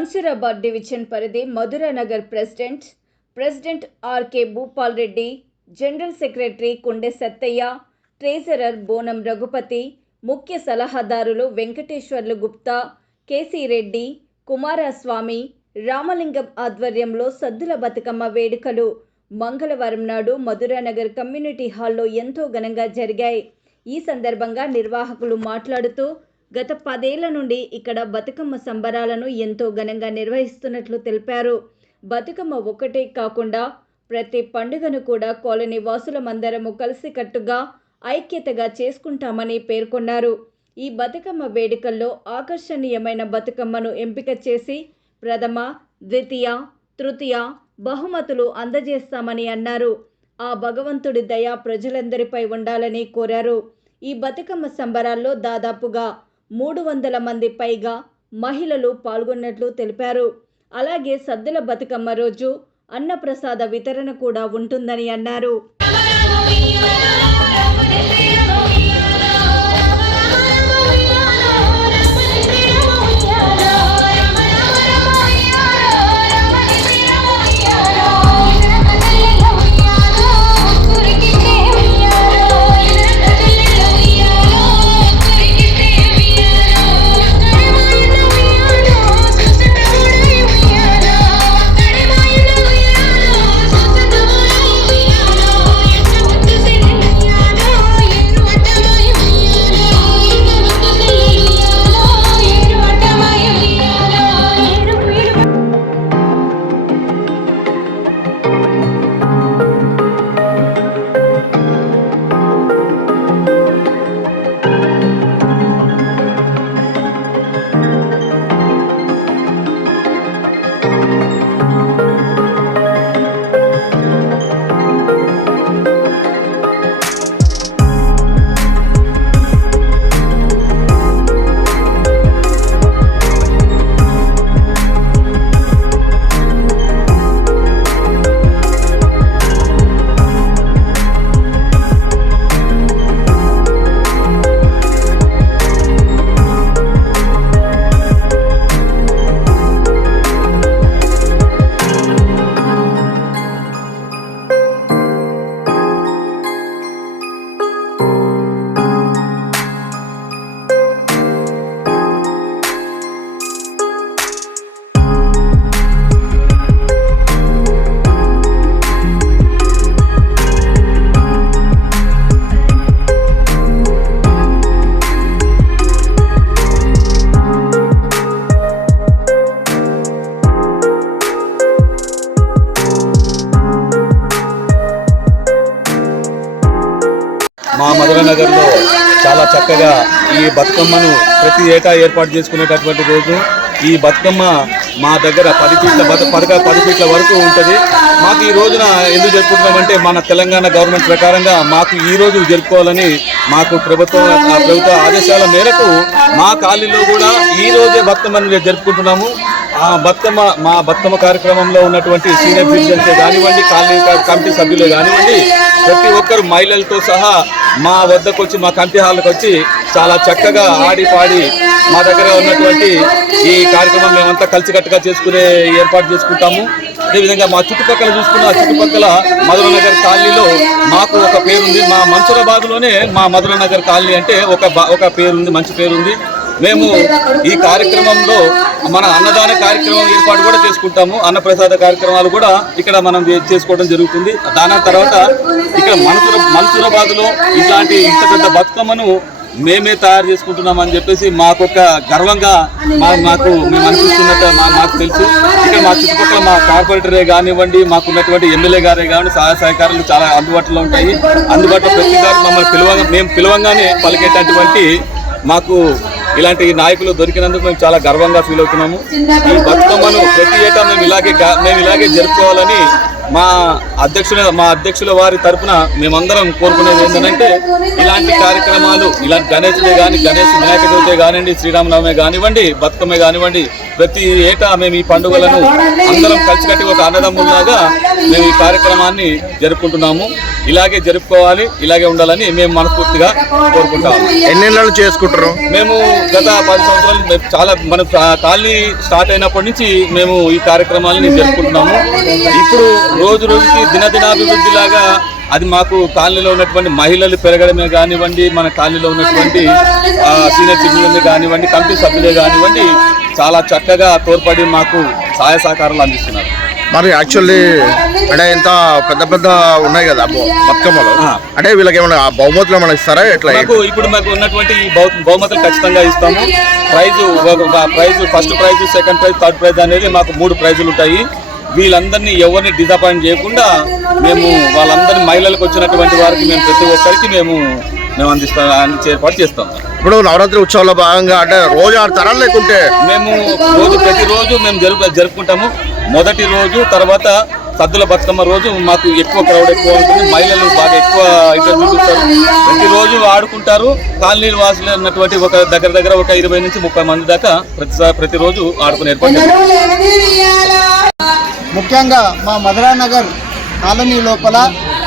Mansoorabad division పరిధి Madhuranagar president president RK Bhupal Reddy general secretary Kunde Sattaiah treasurer Bonam Raghupati ముఖ్య సలహాదారులు Venkateswarlu Gupta KC Reddy Kumaraswamy Ramalingam ఆధ్వర్యంలో సద్దుల బతుకమ్మ వేడుకలు మంగళవారం నాడు మధురానగర్ కమ్యూనిటీ హాల్లో ఎంతో ఘనంగా జరిగాయి. ఈ సందర్భంగా నిర్వాహకులు మాట్లాడుతూ గత పదేళ్ళ నుండి ఇక్కడ బతుకమ్మ సంబరాలను ఎంతో ఘనంగా నిర్వహిస్తున్నట్లు తెలిపారు. బతుకమ్మ ఒక్కటే కాకుండా ప్రతి పండుగను కూడా కాలనీ వాసులమందరము కలిసికట్టుగా ఐక్యతగా చేసుకుంటామని పేర్కొన్నారు. ఈ బతుకమ్మ వేడుకల్లో ఆకర్షణీయమైన బతుకమ్మను ఎంపిక చేసి ప్రథమ ద్వితీయ తృతీయ బహుమతులు అందజేస్తామని అన్నారు. ఆ భగవంతుడి దయ ప్రజలందరిపై ఉండాలని కోరారు. ఈ బతుకమ్మ సంబరాల్లో దాదాపుగా మూడు వందల మంది పైగా మహిళలు పాల్గొన్నట్లు తెలిపారు. అలాగే సద్దుల బతుకమ్మ రోజు అన్నప్రసాద వితరణ కూడా ఉంటుందని అన్నారు. మా మధురనగర్లో చాలా చక్కగా ఈ బతుకమ్మను ప్రతి ఏటా ఏర్పాటు చేసుకునేటటువంటి రోజు. ఈ బతుకమ్మ మా దగ్గర పది ఫీట్ల బతు పదక పది ఫీట్ల వరకు ఉంటుంది. మాకు ఈ రోజున ఎందుకు జరుపుకుంటున్నామంటే మన తెలంగాణ గవర్నమెంట్ ప్రకారంగా మాకు ఈ రోజు జరుపుకోవాలని మాకు ప్రభుత్వం ప్రభుత్వ ఆదేశాల మేరకు మా కాలనీలో కూడా ఈ రోజే బతుకమ్మను జరుపుకుంటున్నాము. ఆ బతుకమ్మ మా బతుకమ్మ కార్యక్రమంలో ఉన్నటువంటి సీనియర్ సిటిజన్స్ కానివ్వండి కాలనీ కమిటీ సభ్యులు కానివ్వండి ప్రతి ఒక్కరు మహిళలతో సహా మా వద్దకు వచ్చి మా కమిటీ హాల్కి వచ్చి చాలా చక్కగా ఆడి పాడి మా దగ్గర ఉన్నటువంటి ఈ కార్యక్రమం మేమంతా కలిసికట్టుగా చేసుకునే ఏర్పాటు చేసుకుంటాము. అదేవిధంగా మా చుట్టుపక్కల చూసుకున్న చుట్టుపక్కల మధురనగర్ కాలనీలో మాకు ఒక పేరుంది. మా మన్సూరాబాద్లోనే మా మధురనగర్ కాలనీ అంటే ఒక బా- ఒక పేరుంది మంచి పేరుంది. మేము ఈ కార్యక్రమంలో మన అన్నదాన కార్యక్రమం ఏర్పాటు కూడా చేసుకుంటాము. అన్నప్రసాద కార్యక్రమాలు కూడా ఇక్కడ మనం చేసుకోవడం జరుగుతుంది. దాని తర్వాత ఇక్కడ మన్సూర మన్సూరాబాద్లో ఇట్లాంటి ఇంత పెద్ద బతుకమ్మను మేమే తయారు చేసుకుంటున్నామని చెప్పేసి మాకొక గర్వంగా మా మాకు మేము అనిపిస్తున్నట్టు మా మాకు తెలుసు. ఇక్కడ మా చుట్టుపక్కల మా కార్పొరేటరే కానివ్వండి మాకున్నటువంటి ఎమ్మెల్యే గారే కానివ్వండి సహాయ సహకారాలు చాలా అందుబాటులో ఉంటాయి. అందుబాటులో ప్రతి గారు మమ్మల్ని పిలవంగా మేము పిలవంగానే పలికేటటువంటి మాకు ఇలాంటి నాయకులు దొరికినందుకు మేము చాలా గర్వంగా ఫీల్ అవుతున్నాము. ఈ బతుకమ్మను ప్రతి ఏటా మేము ఇలాగే మేము ఇలాగే జరుపుకోవాలని మా అధ్యక్షుల మా అధ్యక్షుల వారి తరఫున మేమందరం కోరుకునేది ఏంటంటే ఇలాంటి కార్యక్రమాలు ఇలాంటి గణేశుడే కానీ గణేష్ వినాయక చవితి కానివ్వండి శ్రీరామనవమి కానివ్వండి బతుకమ్మ కానివ్వండి ప్రతి ఏటా మేము ఈ పండుగలను అందరం కలిసికట్టి ఒక అన్నదమ్ములాగా మేము ఈ కార్యక్రమాన్ని జరుపుకుంటున్నాము. ఇలాగే జరుపుకోవాలి ఇలాగే ఉండాలని మేము మనస్ఫూర్తిగా కోరుకుంటాము ఎన్ని నెలలు చేసుకుంటారు? మేము గత పది సంవత్సరాలు చాలా మన కాలనీ స్టార్ట్ అయినప్పటి నుంచి మేము ఈ కార్యక్రమాలని జరుపుకుంటున్నాము. ఇప్పుడు రోజు రోజుకి దినదినాభివృద్ధి లాగా అది మాకు కాలనీలో ఉన్నటువంటి మహిళలు పెరగడమే కానివ్వండి మన కాలనీలో ఉన్నటువంటి సీనియర్ సిటిజన్లు కానివ్వండి కమిటీ సభ్యులే కానివ్వండి చాలా చక్కగా తోడ్పడి మాకు సహాయ సహకారాలు అందిస్తున్నారు. మరి యాక్చువల్లీ అంటే ఇంత పెద్ద పెద్ద ఉన్నాయి కదా బతుకమ్మలు. అంటే వీళ్ళకి ఏమైనా బహుమతులు ఏమైనా ఇస్తారా? ఎట్లా ఇప్పుడు మాకు ఉన్నటువంటి బహుమతులు ఖచ్చితంగా ఇస్తాము. Prize prize first prize second prize third prize అనేది మాకు మూడు ప్రైజులు ఉంటాయి. వీళ్ళందరినీ ఎవరిని డిసప్పాయింట్ చేయకుండా మేము వాళ్ళందరినీ మహిళలకు వచ్చినటువంటి వారికి మేము ప్రతి ఒక్కరికి మేము మేము అందిస్తాం ఏర్పాటు చేస్తాం. ఇప్పుడు నవరాత్రి ఉత్సవాల్లో భాగంగా అంటే రోజు ఆడతారా లేకుంటే మేము రోజు ప్రతిరోజు మేము జరుపు జరుపుకుంటాము. మొదటి రోజు తర్వాత సద్దుల బతుకమ్మ రోజు మాకు ఎక్కువ క్రౌడ్ ఎక్కువ ఉంటుంది. మహిళలు బాగా ఎక్కువ ఇంటర్ చూపిస్తారు ప్రతిరోజు ఆడుకుంటారు. కాలనీ వాసులు ఉన్నటువంటి ఒక దగ్గర దగ్గర ఒక ఇరవై నుంచి ముప్పై మంది దాకా ప్రతి ప్రతిరోజు ఆడుకునే ఏర్పాటు. ముఖ్యంగా మా మధురా నగర్ కాలనీ లోపల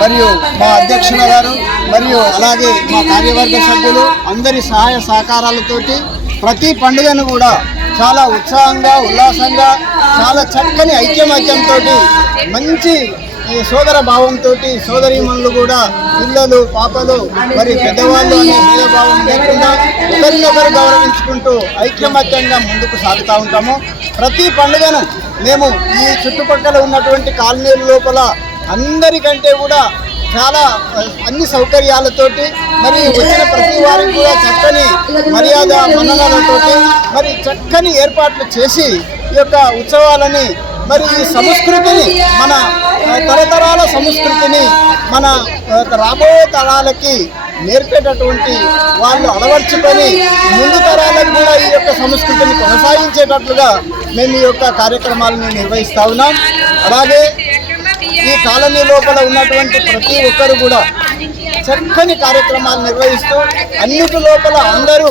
మరియు మా అధ్యక్షుల గారు మరియు అలాగే మా కార్యవర్గ సభ్యులు అందరి సహాయ సహకారాలతోటి ప్రతి పండుగను కూడా చాలా ఉత్సాహంగా ఉల్లాసంగా చాలా చక్కని ఐక్యమత్యంతో మంచి ఈ సోదర భావంతో సోదరీమణులు కూడా పిల్లలు పాపలు మరి పెద్దవాళ్ళు అనే భేదభావం లేకుండా ఒకరినొకరు గౌరవించుకుంటూ ఐక్యమత్యంగా ముందుకు సాగుతూ ఉంటాము. ప్రతి పండుగను మేము ఈ చుట్టుపక్కల ఉన్నటువంటి కాలనీల లోపల అందరికంటే కూడా చాలా అన్ని సౌకర్యాలతోటి మరి వచ్చిన ప్రతి వారికి కూడా చక్కని మర్యాద మన్ననలతోటి మరి చక్కని ఏర్పాట్లు చేసి ఈ యొక్క ఉత్సవాలని మరి ఈ సంస్కృతిని మన తరతరాల సంస్కృతిని మన రాబోయే తరాలకి నేర్పేటటువంటి వాళ్ళు అలవర్చుకొని ముందు తరాలకు కూడా ఈ యొక్క సంస్కృతిని కొనసాగించేటట్లుగా మేము ఈ యొక్క కార్యక్రమాలను నిర్వహిస్తా ఉన్నాం. అలాగే ఈ కాలనీ లోపల ఉన్నటువంటి ప్రతి ఒక్కరు కూడా చక్కని కార్యక్రమాలు నిర్వహిస్తూ అన్నిటి లోపల అందరూ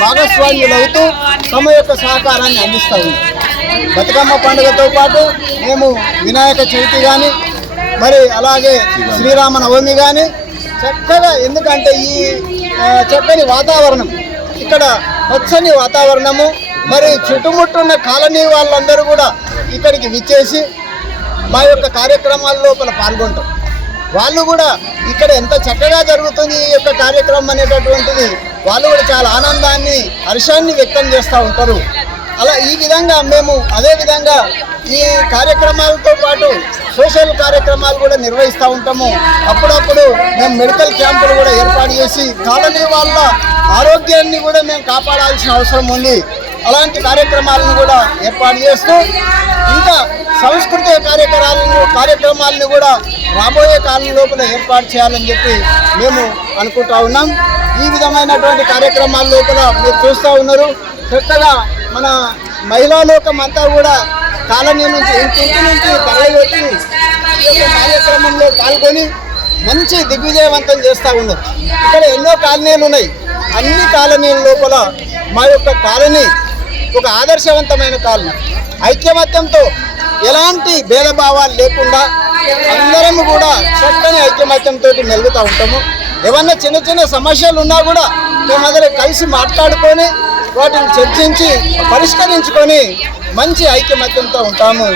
భాగస్వామ్యులవుతూ తమ యొక్క సహకారాన్ని అందిస్తూ ఉన్నారు. బతుకమ్మ పండుగతో పాటు మేము వినాయక చవితి కానీ మరి అలాగే శ్రీరామ నవమి కానీ చక్కగా ఎందుకంటే ఈ చక్కని వాతావరణం ఇక్కడ పచ్చని వాతావరణము మరి చుట్టుముట్టున్న కాలనీ వాళ్ళందరూ కూడా ఇక్కడికి విచ్చేసి మా యొక్క కార్యక్రమాల లోపల పాల్గొంటాం. వాళ్ళు కూడా ఇక్కడ ఎంత చక్కగా జరుగుతుంది ఈ యొక్క కార్యక్రమం అనేటటువంటిది వాళ్ళు కూడా చాలా ఆనందాన్ని హర్షాన్ని వ్యక్తం చేస్తూ ఉంటారు. అలా ఈ విధంగా మేము అదేవిధంగా ఈ కార్యక్రమాలతో పాటు సోషల్ కార్యక్రమాలు కూడా నిర్వహిస్తూ ఉంటాము. అప్పుడప్పుడు మేము మెడికల్ క్యాంపులు కూడా ఏర్పాటు చేసి కాలనీ వాళ్ళ ఆరోగ్యాన్ని కూడా మేము కాపాడాల్సిన అవసరం ఉంది. అలాంటి కార్యక్రమాలను కూడా ఏర్పాటు చేస్తూ ఇంకా సాంస్కృతిక కార్యక్రమాలను కార్యక్రమాలను కూడా రాబోయే కాలం లోపల ఏర్పాటు చేయాలని చెప్పి మేము అనుకుంటా ఉన్నాం. ఈ విధమైనటువంటి కార్యక్రమాల లోపల మీరు చూస్తూ ఉన్నారు. చక్కగా మన మహిళా లోకం అంతా కూడా కాలనీ నుంచి ఇంటింటి నుంచి తరలివచ్చి ఈ యొక్క కార్యక్రమంలో పాల్గొని మంచి దిగ్విజయవంతం చేస్తూ ఉన్నారు. ఇక్కడ ఎన్నో కాలనీలు ఉన్నాయి. అన్ని కాలనీల లోపల మా యొక్క కాలనీ ఒక ఆదర్శవంతమైన కాలనీ. ఐక్యమత్యంతో ఎలాంటి భేదభావాలు లేకుండా అందరం కూడా చక్కని ఐక్యమత్యంతో మెలుగుతూ ఉంటాము. ఏమన్నా చిన్న చిన్న సమస్యలు ఉన్నా కూడా మేమందరం కలిసి మాట్లాడుకొని వాటిని చర్చించి పరిష్కరించుకొని మంచి ఐక్యమత్యంతో ఉంటాము.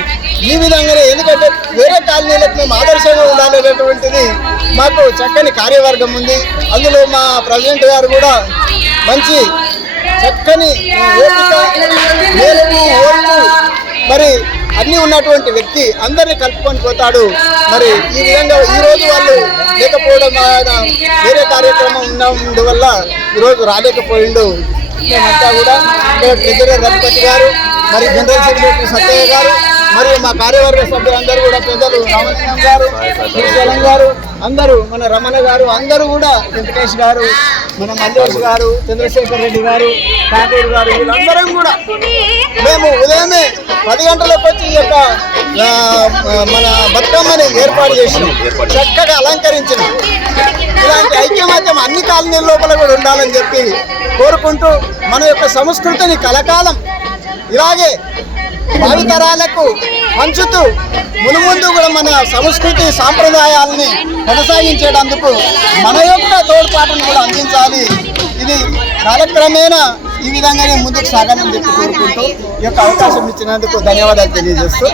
ఈ విధంగానే ఎందుకంటే వేరే కాలనీలకు మేము ఆదర్శంగా ఉండాలనేటువంటిది మాకు చక్కని కార్యవర్గం ఉంది. అందులో మా ప్రెసిడెంట్ గారు కూడా మంచి చక్కని ఓపిక నేర్పు ఓర్పు మరి అన్నీ ఉన్నటువంటి వ్యక్తి అందరినీ కలుపుకొని పోతాడు. మరి ఈ విధంగా ఈ రోజు వాళ్ళు లేకపోవడం వేరే కార్యక్రమం ఉన్నందువల్ల ఈరోజు రాలేకపోయిండు. మేమంతా కూడా ట్రెజరర్ రఘుపతి గారు మరి జనరల్ సెక్రటరీ సత్తయ్య గారు మరియు మా కార్యవర్గ సభ్యులందరూ కూడా పెద్దలు రామలింగం గారు శ్రీశైలం గారు అందరూ మన రమణ గారు అందరూ కూడా వెంకటేష్ గారు మన మల్లేష్ గారు చంద్రశేఖర్ రెడ్డి గారు ఠాకూర్ గారు వీళ్ళందరం కూడా మేము ఉదయమే పది గంటలకు వచ్చి ఈ యొక్క మన బతుకమ్మని ఏర్పాటు చేసినాం చక్కగా అలంకరించినాం ఇలాంటి ఐక్యమత్యం అన్ని కాలనీల లోపల కూడా ఉండాలని చెప్పి కోరుకుంటూ మన యొక్క సంస్కృతిని కలకాలం ఇలాగే భావితరాలకు పంచుతూ మునుముందు కూడా మన సంస్కృతి సాంప్రదాయాలని కొనసాగించేటందుకు మన యొక్క తోడ్పాటును కూడా అందించాలి. ఇది కాలక్రమేణా ఈ విధంగానే ముందుకు సాగాలని చెప్పి కోరుకుంటూ ఈ యొక్క అవకాశం ఇచ్చినందుకు ధన్యవాదాలు తెలియజేస్తూ